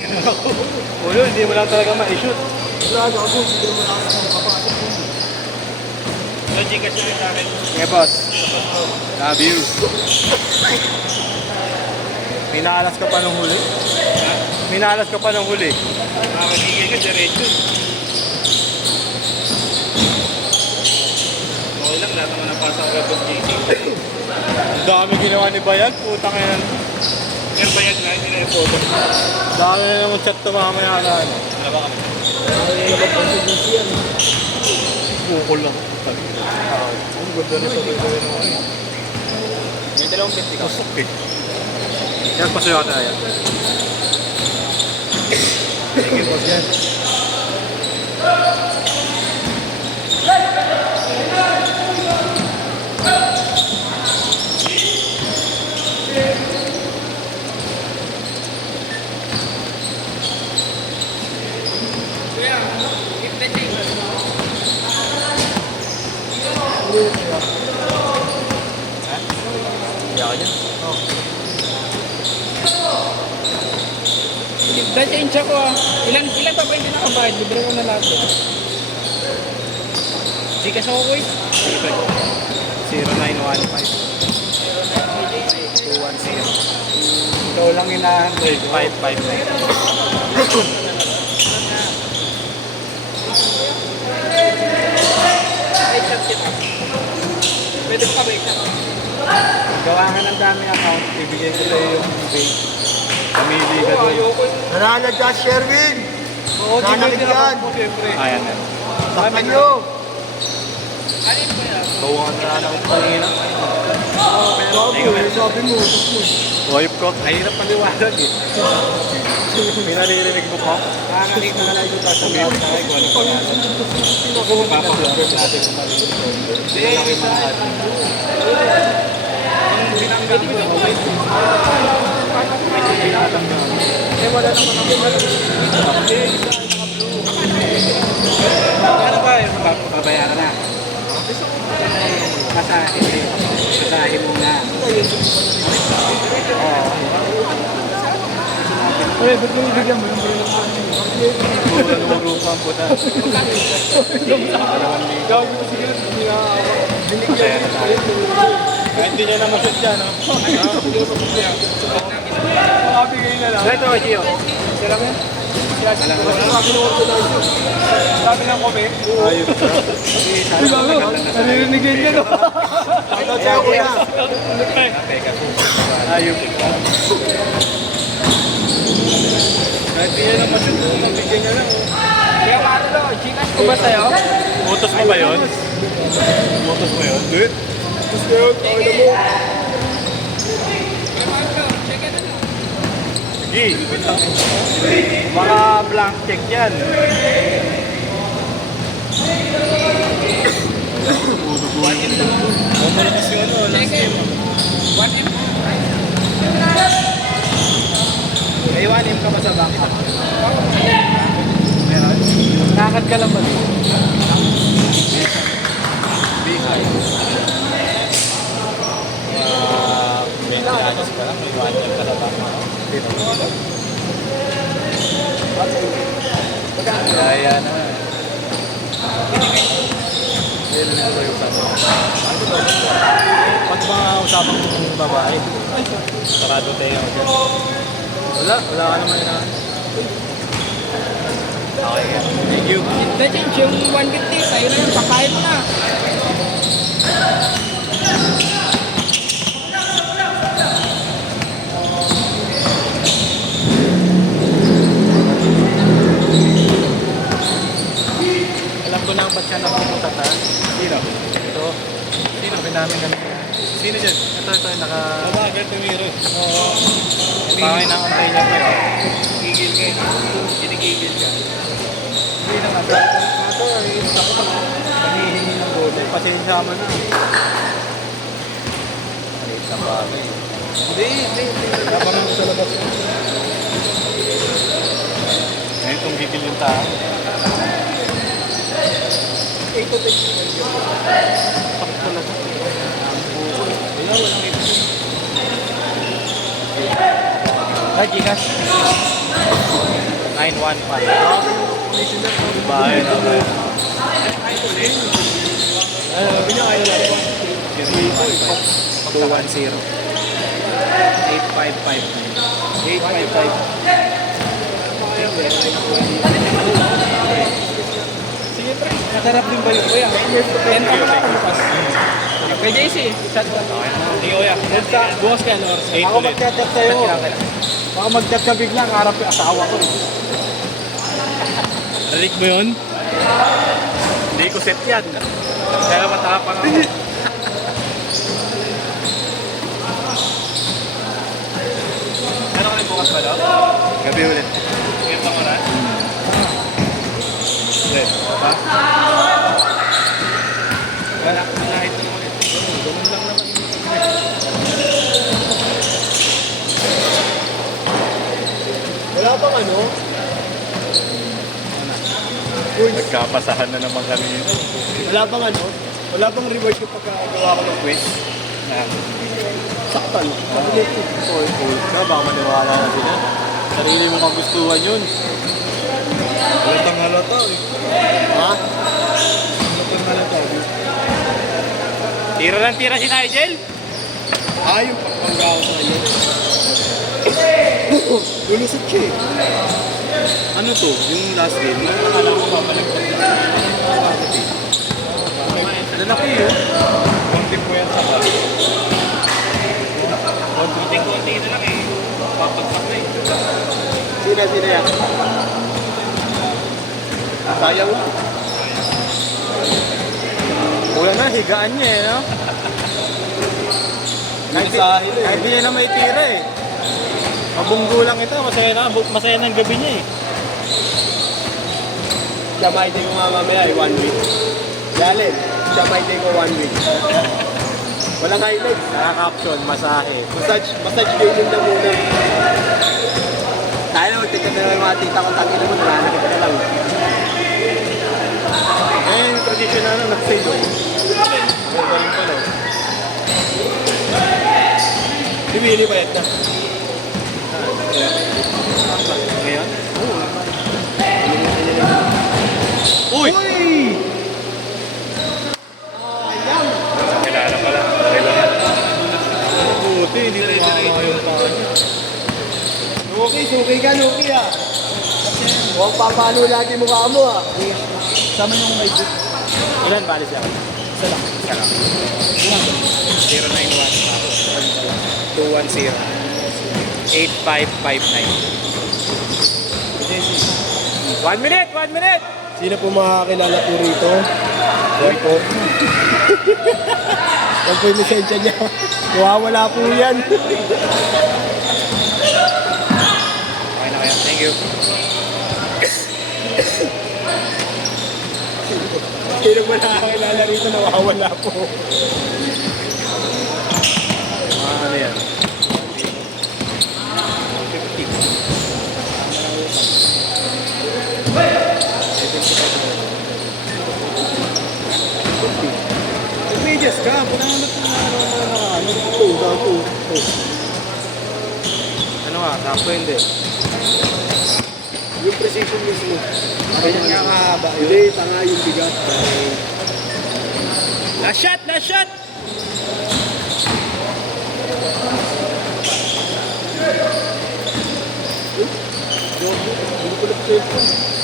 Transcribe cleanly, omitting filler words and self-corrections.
Ulo, hindi mo lang talaga ma-shoot. Wala, gago. Hindi mo lang ako kapasok. Logic kasi sa akin. Yeah, boss. Love you. May naalas ka pa ng huli? Ha? May naalas ka pa ng huli? Makakagigil ka, diretso. Okay lang, lahat naman ang pasa ko ng JC. Ang dami ginawa ni Bayag, putang yan. Yung Bayag na, hindi na yung photo. Dami na yung chat to mamaya na ano. Wala ba kami? Bukol lang. Ang ganda na sa gagawin mo. May dalawang pinti ka. Pasok eh. Yan, pasuyo ka na yan. Sige, boss yan. Da-change ako ah. Ilan pa ba hindi nakabayad? Libre ko na lahat eh. Di ka sa kukoy? 0915 210 ikaw lang inaantay 559 Pwede pa ba ito? gawa nga ng dami account ibigay ko sa'yo yung page pamili ka doon Nananag ka, Sherwin! Oo, Nananag yan! ayan na Saktan nyo! bawangan na lang ito kanina Gago eh, sabi mo, tapos mo. wipe ko ay hirap paliwanag eh may naririnig mo pa Nakakita na lang ito sa sabihin mo na kung ano pa nga papakonfirm natin kung mali ito hindi lang yung mga atin Pwede ko ito. eh wala naman ako ano ba yung babayaran na masahe muna Eh, ba't mo ibigyan mo yung bilang mo? Nurupang po na Gago mo sige, hindi na ako. Binigyan kahit hindi niya naman shoot yan Makabigay na lang. ito Gio Sila mo yan? Sabi ng comment. ayun Naririnigan niya no? Shoutout sa'yo kuya. ayun kahit hindi niya naman shoot nabigyan niya lang Kaya Marlo, Gcash ko ba sa'yo? utos mo ba yun? utos mo yun? Good Tapos yun, okay na mo. Kaya Marlo, check it ano? sige mga blank check yan mabilis yung ano Check it. 1M. may 1M ka ba sa bank? meron? nakakad ka lang ba? Bigay may nakakas ka lang may 1M ka sa bank kaya na pag mga usapang ng babae sarado tayo dyan wala ka naman na okay yan thank you Da-change yung 150, sa'yo na yung pakain mo na. alam ko na ang ba't siya napupunta ta sino? ito sino namin kanina sino dyan? ito naka babagal tumiro oo pangay na antay niya pero gigil ka ginigigil ka hindi naman ito ako pag nanghihingi ng bote pasensya mo na maliit na bagay hindi naparang sa labas ngayon itong gigil yung tao ito sakit talaga ang buko wala walang ito Gcash 915. Commissioner ko. Bahay na ba? Sabi niya kaya lang. 210. 8555. 855. Sige, pre. Masarap din ba yun? Kuya, yan pa pala ako bukas. Kay JC, shot ka. Sige, kuya. Bukas ka, Lord. Ako magchat-chat sa'yo. Baka mag-chat ka biglang, harap yung asawa ko. Rinig mo yun? Hindi ko set yan. Kaya matapang ako. Ano kayo bukas pa daw? Gabi ulit. Ngayon pa ko na? Ulit. Ha? Wala. Malahit na ulit. Ganun lang naman. Wala bang ano? Uy, Nagkapasahan na naman kami ito. wala bang ano? Wala bang reward yung pagkagawa ko ng quiz? Saktan. Sabi ko, ka, baka maniwala na sila. Sarili mo kagustuhan yun. Halatang halata eh. Ha? Halatang halata. Tira lang tira si Nigel. Ah, yung pagpanggawa sa kanya. Lulusot siya eh. Ano to? Yung last game? Akala ko babalik ko. Lalaki yun. Konti po yan sa last. Konti na lang eh. Papagpak na eh. Sina yan? Sayang lang. Wala na, higaan niya eh, no? Kahit di niya na may tira eh. Mabunggo lang ito, masaya ng gabi niya eh. Siyamay day ko nga mamaya eh, 1 week. Lalim, siyamay day ko 1 week. Walang highlights, naka-caption, masahe. Massage training na muna. Tayo na magtitip na yung mga tita kong tangin mo, nananakit na lang. Eh, yung traditional na nag-sale. Ganda rin pala. Bibili pa yan na. Ngayon? Oo. Uy! Kilala pala. Kailangan. Buti, hindi tumama yung paa niya. Nuki, suki ka, Nuki ah. Huwag papalo lagi mukha mo ah. Sama yung may book. Ilan bali siya? Isa lang. Isa lang. 091 210 8559. 1 minute! 1 minute! Sino po makakilala po rito? Yan po. Yan po yung lisensya niya. Nawawala po yan. Okay na kaya. Thank you. Sino po nakakilala rito? Nawawala po. Ano yan? Medyas ka. Punahanap na ano. Ito. Ano nga? Sakto hindi. Yung precision mismo. Ganyan nga kahaba yun. Hindi, tanga yung bigat. Last shot! Last shot! Hindi ko lang